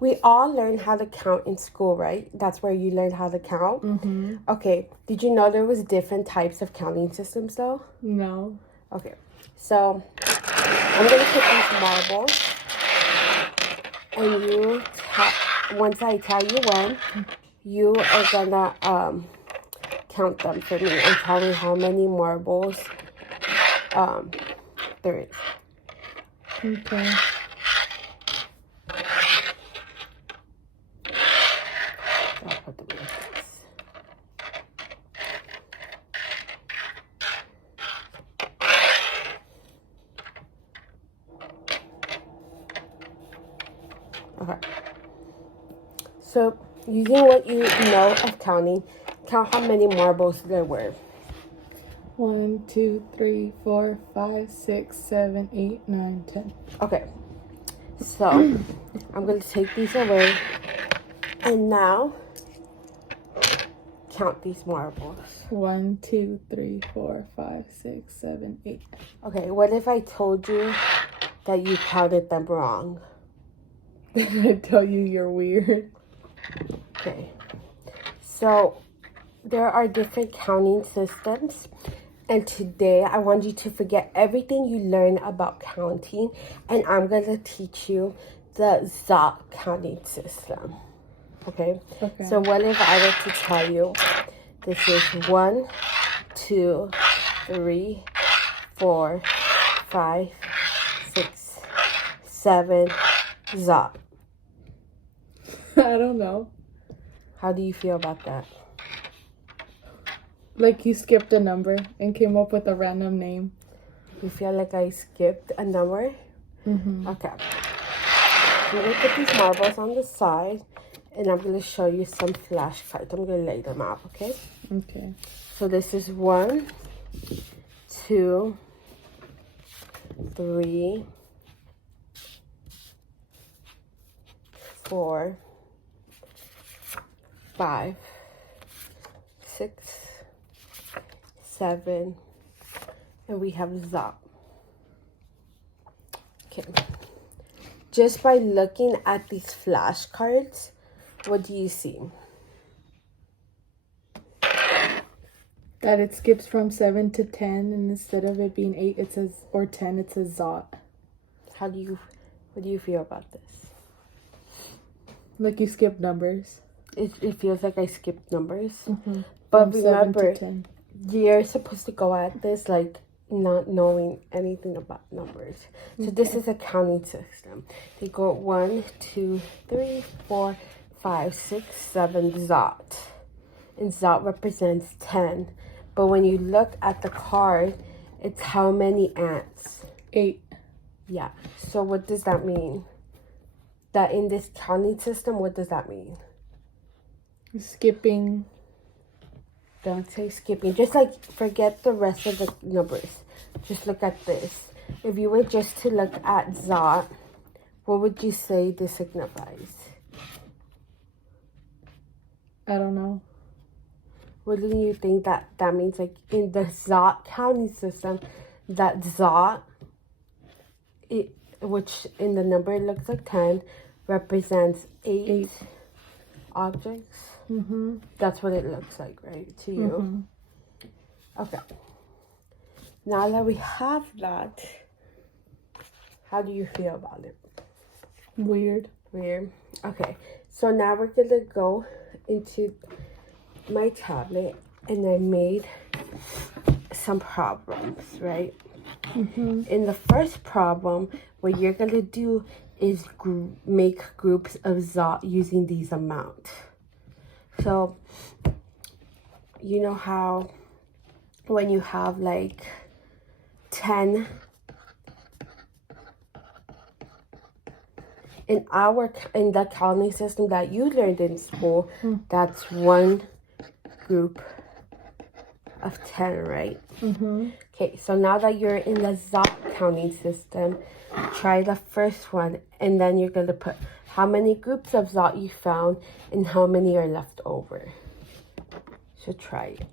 we all learn how to count in school, right? That's where you learn how to count. Mm-hmm. Okay, did you know there was different types of counting systems though? No. Okay, so I'm gonna put these marbles, and once I tell you when, you are gonna count them for me and tell me how many marbles there is. Okay. I'll put them like this. Okay. So, using what you know of counting, count how many marbles there were. 1, 2, 3, 4, 5, 6, 7, 8, 9, 10. Okay. So, I'm going to take these away. And now, count these marbles. 1, 2, 3, 4, 5, 6, 7, 8. Okay, what if I told you that you counted them wrong? Then I tell you you're weird. Okay. So, there are different counting systems. And today, I want you to forget everything you learned about counting. And I'm going to teach you the Zot counting system. Okay? So what if I were to tell you this is 1, 2, 3, 4, 5, 6, 7, Zot. I don't know. How do you feel about that? Like you skipped a number and came up with a random name. You feel like I skipped a number? Mm-hmm. Okay. I'm going to put these marbles on the side, and I'm going to show you some flashcards. I'm going to lay them out, okay? Okay. So this is 1, 2, 3, 4, 5, 6, 7, and we have Zot. Okay. Just by looking at these flashcards, what do you see? That it skips from 7 to 10, and instead of it being 8, it says, or 10, it says Zot. What do you feel about this? Like you skipped numbers. It feels like I skipped numbers. Mm-hmm. But From remember, 7 to 10. You're supposed to go at this like not knowing anything about numbers. So this is a counting system. They go 1, 2, 3, 4, 5, 6, 7 Zot. And Zot represents 10. But when you look at the card, it's how many ants? 8. Yeah. So what does that mean? That in this counting system, what does that mean? Skipping. Don't say skipping. Just like forget the rest of the numbers. Just look at this. If you were just to look at Zot, what would you say this signifies? I don't know. What do you think that means? Like in the Zot counting system, that Zot, which in the number it looks like 10, represents 8 objects. Mm-hmm. That's what it looks like, right? To you. Mm-hmm. Okay. Now that we have that, how do you feel about it? Weird. Okay. So now we're going to go into my tablet, and I made some problems, right? Mm-hmm. In the first problem, what you're going to do is make groups of Zot using these amounts. So, you know how when you have like 10 in the counting system that you learned in school, that's one group of 10, right? Mm-hmm. Okay, so now that you're in the Zot counting system, try the first one, and then you're going to put how many groups of Zot you found and how many are left over. So try it.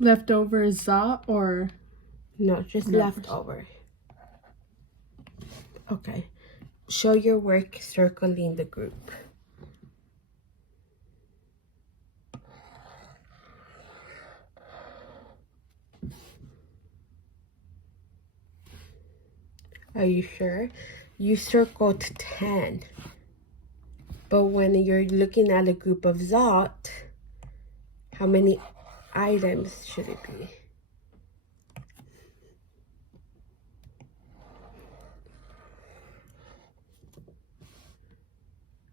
Leftover za or No, just numbers? leftover. Okay. Show your work circling the group. Are you sure? You circled 10. But when you're looking at a group of zot, how many items should it be?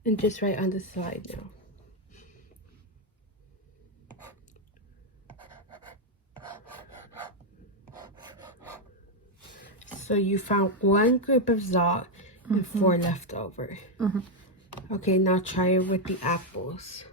And just write on the slide now. So you found one group of zot and 4 left over. Okay, now try it with the apples.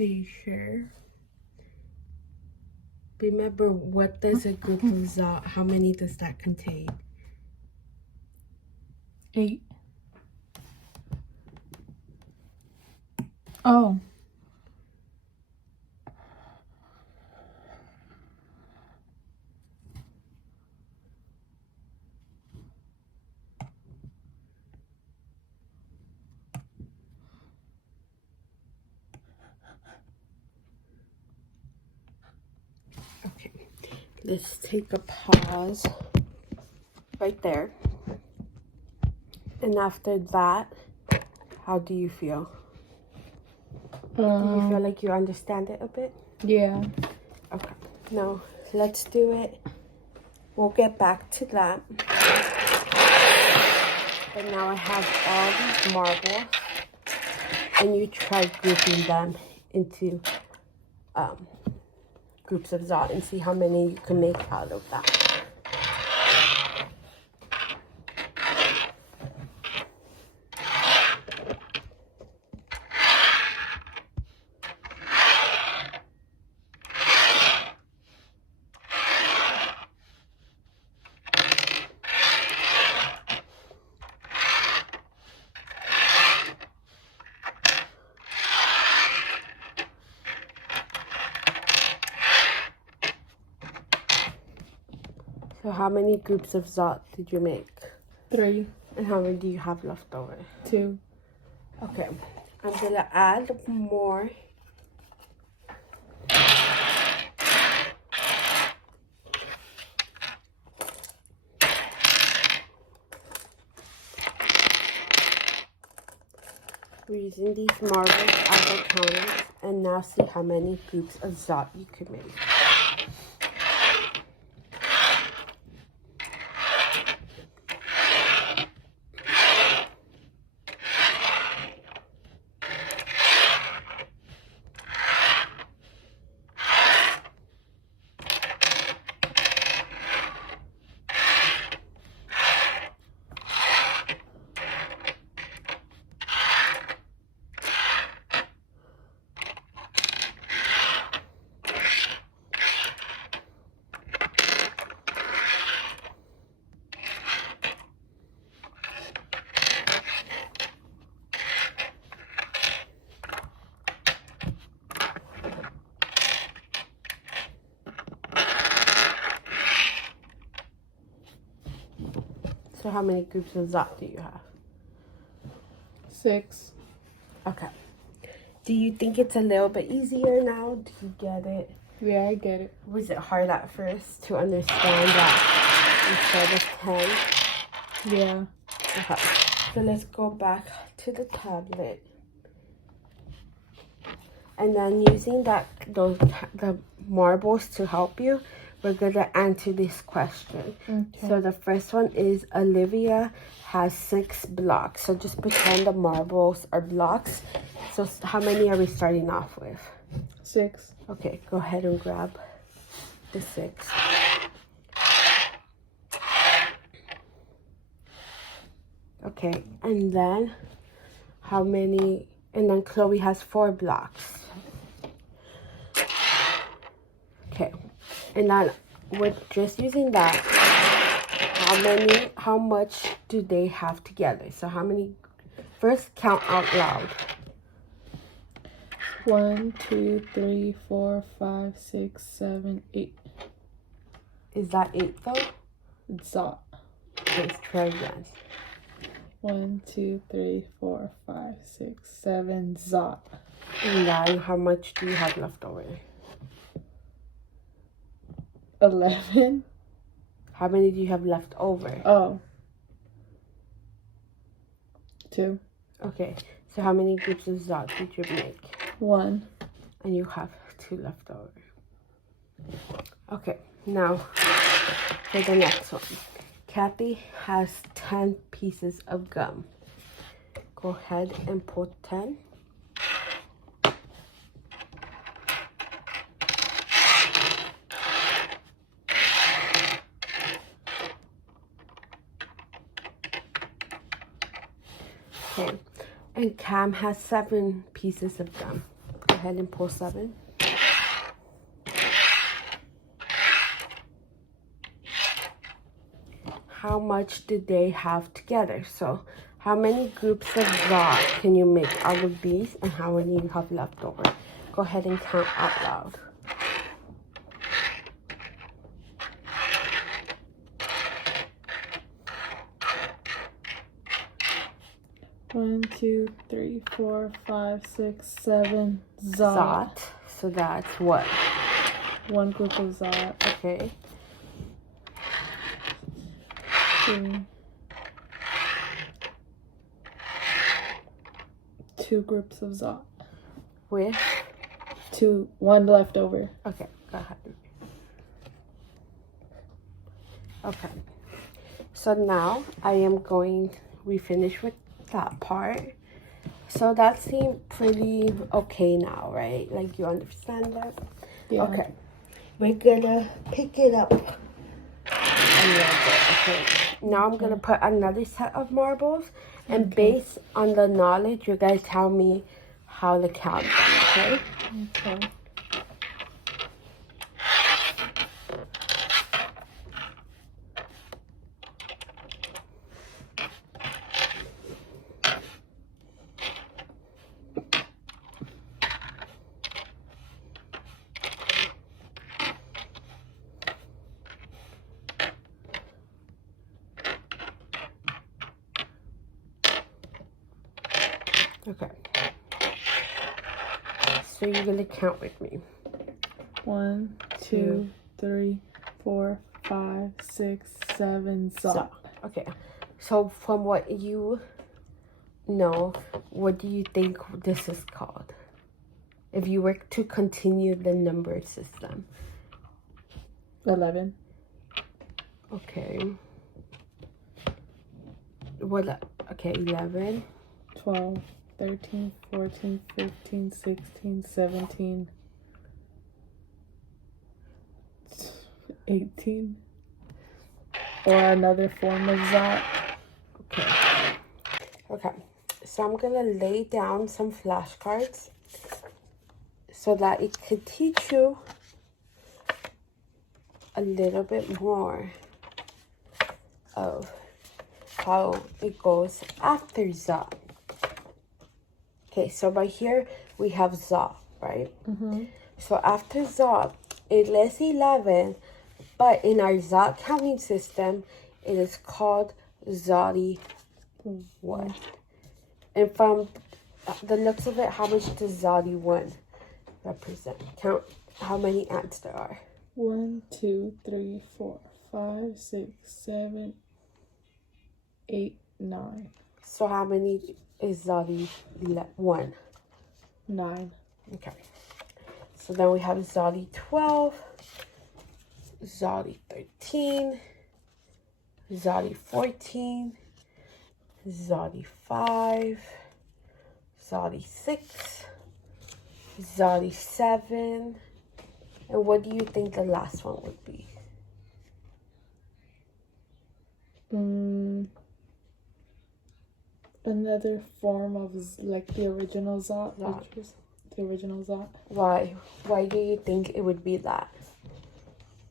Are you sure? Remember, what does a group of zot, how many does that contain? 8. Oh. Okay, let's take a pause right there. And after that, how do you feel? Do you feel like you understand it a bit? Yeah. Okay, now let's do it. We'll get back to that. But now I have all these marbles, and you try grouping them into groups of zot and see how many you can make out of that. So how many groups of zot did you make? 3. And how many do you have left over? 2. Okay, I'm gonna add more. We're using these marbles as our counters, and now see how many groups of zot you could make. So how many groups of zot do you have? 6. Okay. Do you think it's a little bit easier now? Do you get it? Yeah, I get it. Was it hard at first to understand that instead of 10? Yeah. Okay. So let's go back to the tablet. And then using the marbles to help you, we're gonna answer this question. Okay. So the first one is Olivia has 6 blocks. So just pretend the marbles are blocks. So how many are we starting off with? 6. Okay, go ahead and grab the 6. Okay, and then how many? And then Chloe has 4 blocks. Okay, and then with just using that, how much do they have together? So how many? First, count out loud. 1, 2, 3, 4, 5, 6, 7, 8. Is that 8 though? Zot. Let's try again. 1, 2, 3, 4, 5, 6, 7. Zot. And then how much do you have left over? 11. How many do you have left over? Oh. 2. Okay, so how many groups of Zot did you make? 1. And you have 2 left over. Okay, now for the next one. Kathy has 10 pieces of gum. Go ahead and put 10. Okay, and Cam has 7 pieces of gum. Go ahead and pull 7. How much did they have together? So how many groups of Zot can you make out of these, and how many you have left over? Go ahead and count out loud. 1, 2, 3, 4, 5, 6, 7. Zot. Zot. So that's what? 1 group of Zot. Okay. 2 groups of Zot. With? 1 left over. Okay, go ahead. Okay. So now we finished with that part. So that seemed pretty okay now, right? Like you understand that? Yeah. Okay. We're gonna pick it up a little bit, okay? Now I'm gonna put another set of marbles, and based on the knowledge, you guys tell me how to count them, okay? Okay. Okay. So you're gonna count with me. 1, 2, 3, 4, 5, 6, 7. Zot. So, okay. So from what you know, what do you think this is called? If you were to continue the number system. 11. Okay. What? Okay, 11. 12, 13, 14, 15, 16, 17, 18. Or another form of Zot. Okay. Okay. So I'm gonna lay down some flashcards so that it could teach you a little bit more of how it goes after Zot. Okay, so right here we have Zot, right? Mm-hmm. So after Zot, it lists 11, but in our Zot counting system, it is called Zotty 1. And from the looks of it, how much does Zotty 1 represent? Count how ants ants there are. 1, 2, 3, 4, 5, 6, 7, 8, 9. So how many is Zotty 1? 9. Okay. So then we have Zotty 12. Zodi 13, Zodi 14, Zodi 5, Zodi 6, Zodi 7, and what do you think the last one would be? Another form of like the original Zot, Zot. which was the original Zot. Why? Why do you think it would be that?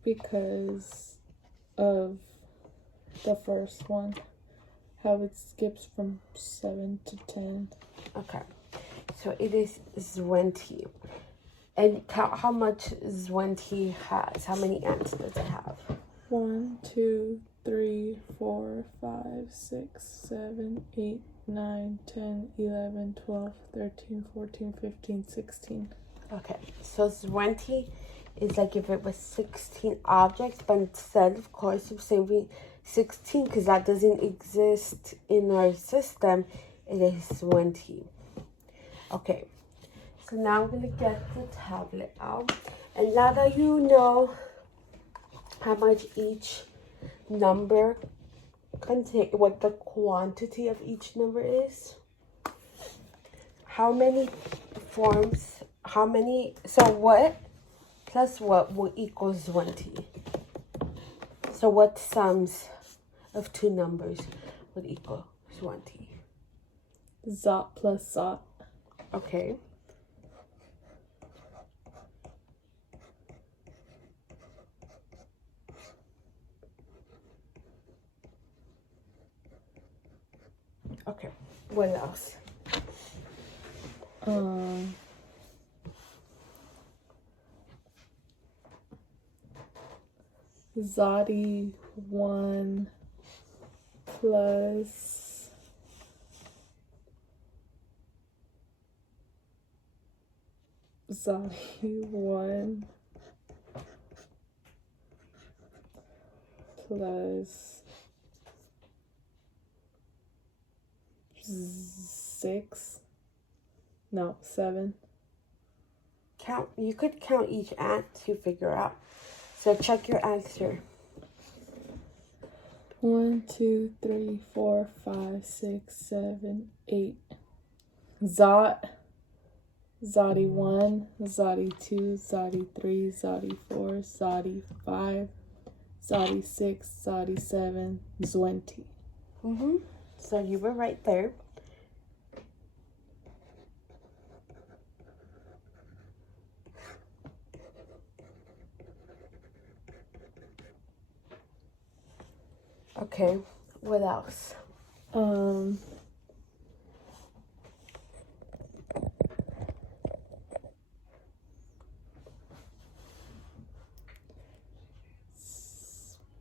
Because of the first one, how it skips from 7 to 10. Okay, so it is Zwenti. And count how much Zwenti has. How many ants does it have? 1, 2, 3, 4, 5, 6, 7, 8, 9, 10, 11, 12, 13, 14, 15, 16. Okay, so Zwenti is like if it was 16 objects, but instead, of course, of saying 16, because that doesn't exist in our system, it is 20. Okay, so now I'm going to get the tablet out. And now that you know how much each number contain, what the quantity of each number is, how many forms, so what plus what will equal 20? So what sums of two numbers would equal 20? Zot plus Zot. Okay. Okay, what else? Zodi 1 plus Zodi 1 plus 6. No, 7. Count. You could count each ant to figure out. So check your answer. 1, 2, 3, 4, 5, 6, 7, 8. Zot. Zodi 1, Zodi 2, Zodi 3, Zodi 4, Zodi 5, Zodi 6, Zodi 7, Zwenti. So you were right there. Okay, what else?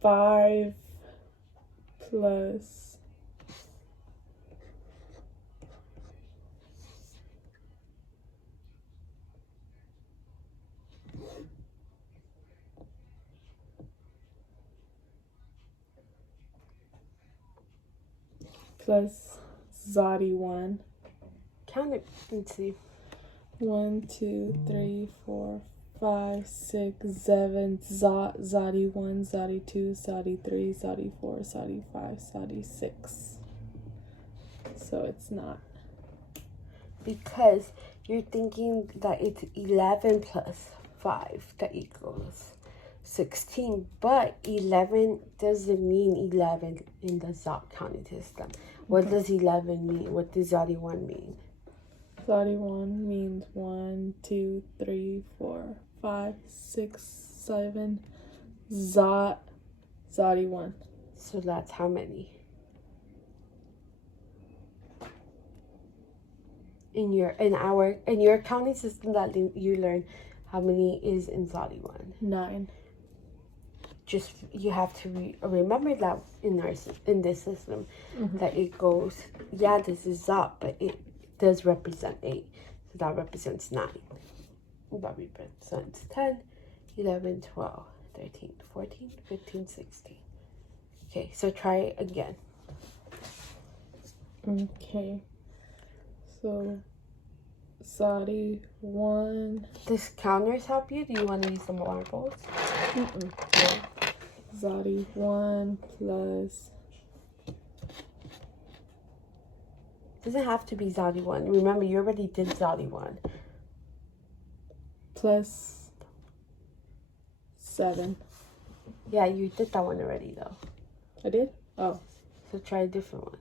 Five plus Zodi 1. Count it and see. 1, 2, 3, 4, 5, 6, 7. Zodi 1, Zodi 2, Zodi 3, Zodi 4, Zodi 5, Zodi 6. So it's not. Because you're thinking that it's 11 plus 5 that equals 16. But 11 doesn't mean 11 in the Zot counting system. What does 11 mean? What does Zodi 1 mean? Zodi 1 means 1, 2, 3, 4, 5, 6, 7. Zodi 1. So that's how many? In your counting system that you learned, how many is in Zodi 1? 9. Just you have to remember that in this system that it goes, yeah, this is Zot, but it does represent 8, so that represents 9. That represents 10, 11, 12, 13, 14, 15, 16. Okay, so try again. Okay. So, Zodi 1. Does counters help you? Do you want to use the marbles? Zadi 1 plus... Doesn't have to be Zadi 1. Remember, you already did Zadi 1. Plus 7. Yeah, you did that one already, though. I did? Oh. So try a different one.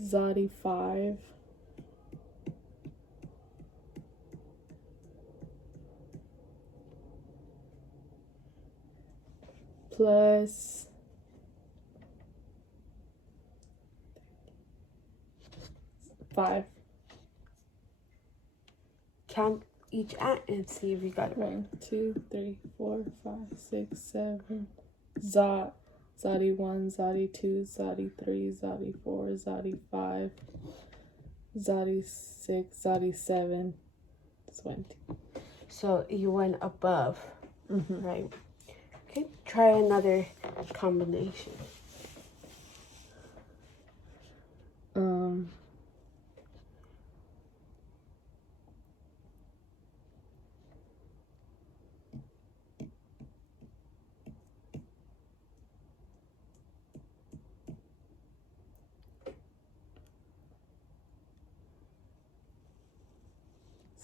Zadi 5. Plus 5. Count each ant and see if you got it right. 1, 2, 3, 4, 5, 6, 7. Zadi 1, Zadi 2, Zadi 3, Zadi 4, Zadi 5, Zadi 6, Zadi 7, 20. So you went above, right? Okay, try another combination.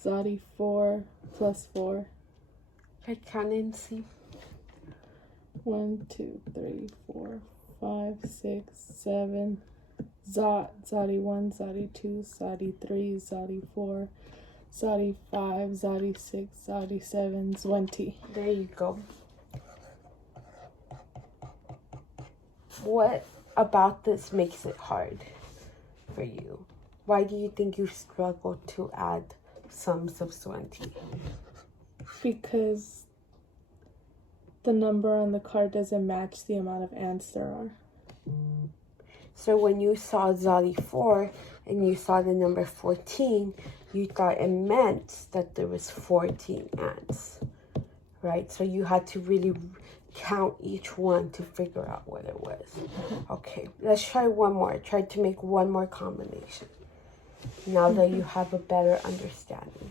Zadi 4 plus 4. Try counting and see. 1, 2, 3, 4, 5, 6, 7. Zadi 1, Zadi 2, Zadi 3, Zadi 4, Zadi 5, Zadi 6, Zadi 7, 20. There you go. What about this makes it hard for you? Why do you think you struggle to add sums of 20? Because the number on the card doesn't match the amount of ants there are. So when you saw Zadi 4 and you saw the number 14, you thought it meant that there was 14 ants, right? So you had to really count each one to figure out what it was. Okay, let's try one more. Try to make one more combination now that you have a better understanding.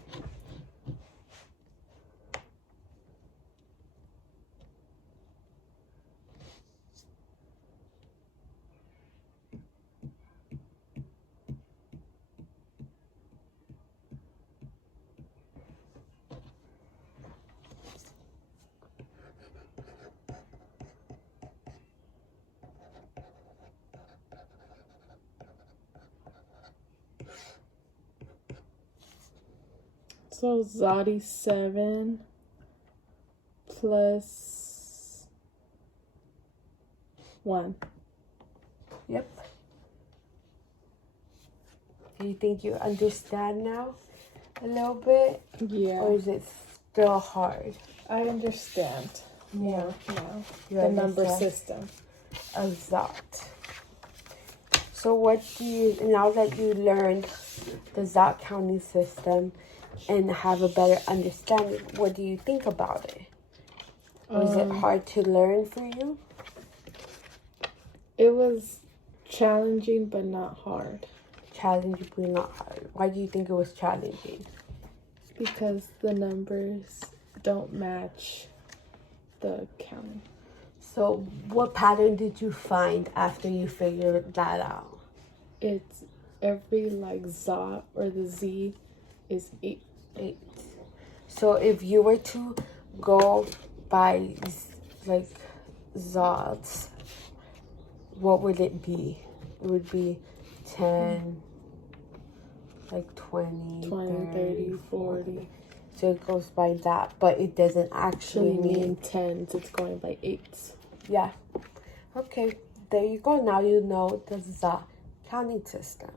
So Zadi 7 plus 1. Yep. Do you think you understand now a little bit? Yeah. Or is it still hard? I understand more now. You The number understand? system. Exact. So what do you, now that you learned the Zot counting system and have a better understanding, what do you think about it? Was it hard to learn for you? It was challenging but not hard. Challenging but not hard. Why do you think it was challenging? Because the numbers don't match the counting. So what pattern did you find after you figured that out? It's every like Zot or the Z is 8. 8. So if you were to go by like Zots, what would it be? It would be 10, like 20, 30, 40. So it goes by that, but it doesn't actually mean 10s. It's going by 8s. Yeah. Okay, there you go. Now you know the Zot counting system.